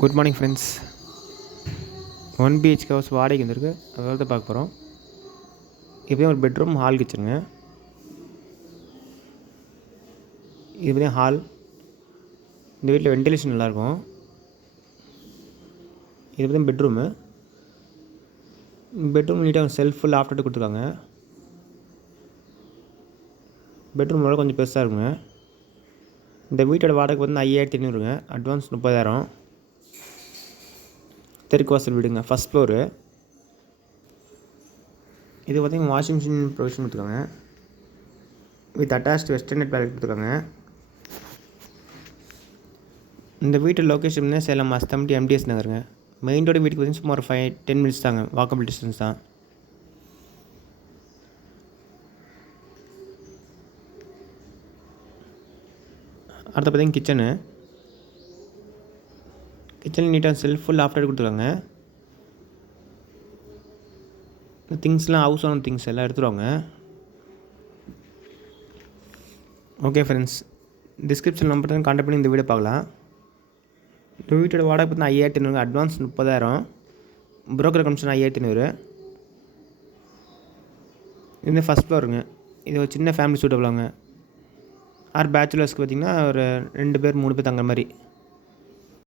Good morning friends. 1 BHK house வாடகைக்கு வந்திருக்கு. அதாவது தான் பார்க்க போகிறோம். இப்போ ஒரு பெட்ரூம் ஹால் கிச்சனுங்க. இது பார்த்தீங்கன்னா ஹால். இந்த வீட்டில் வென்டிலேஷன் நல்லாயிருக்கும். இது பார்த்தீங்கன்னா பெட்ரூமு. பெட்ரூம் நீட்டாக செல்ஃபு லாஃப்ட் கொடுத்துருக்காங்க. பெட்ரூமோட கொஞ்சம் பெருசாக இருக்குங்க. இந்த வீட்டோட வாடகை பார்த்தீங்கன்னா 5500ங்க. அட்வான்ஸ் 30,000. தெற்கு வாசல் வீடுங்க. First floor. இது பார்த்திங்கன்னா வாஷிங் மிஷின் ப்ரொவிஷன் கொடுத்துருக்காங்க. வித் அட்டாச்ட் வெஸ்டர்ன் டாய்லெட் கொடுத்துருக்காங்க. இந்த வீட்டு லொக்கேஷன் வந்து சேலம் அஸ்தம்பட்டி MDS நகருங்க. மெயின் ரோடு வீட்டுக்கு பார்த்தீங்கன்னா சும்மா ஒரு 5-10 மினிட்ஸ் தாங்க, வாக்கபிள் டிஸ்டன்ஸ் தான். அடுத்து பார்த்தீங்கன்னா கிச்சனில் நீட்டாக செல்ஃபு லாஃப்ட் கொடுத்துருக்காங்க. திங்ஸ்லாம் ஹவுஸ் ஓனர் திங்ஸ் எல்லாம் எடுத்துருவாங்க. ஓகே ஃப்ரெண்ட்ஸ், டிஸ்கிரிப்ஷன் நம்பர் தான் கான்டாக்ட் பண்ணி இந்த வீடியோ பார்க்கலாம். இந்த வீட்டோட வாடகை பார்த்தீங்கன்னா 5500, அட்வான்ஸ் 30,000, புரோக்கர் கமிஷன் 5500. இது ஃபஸ்ட் ஃப்ளோருங்க. இது ஒரு சின்ன ஃபேமிலி சூட்டபிளாங்க. பேச்சுலர்ஸ்க்கு பார்த்திங்கன்னா ஒரு 2 பேர் 3 பேர் தங்குற மாதிரி.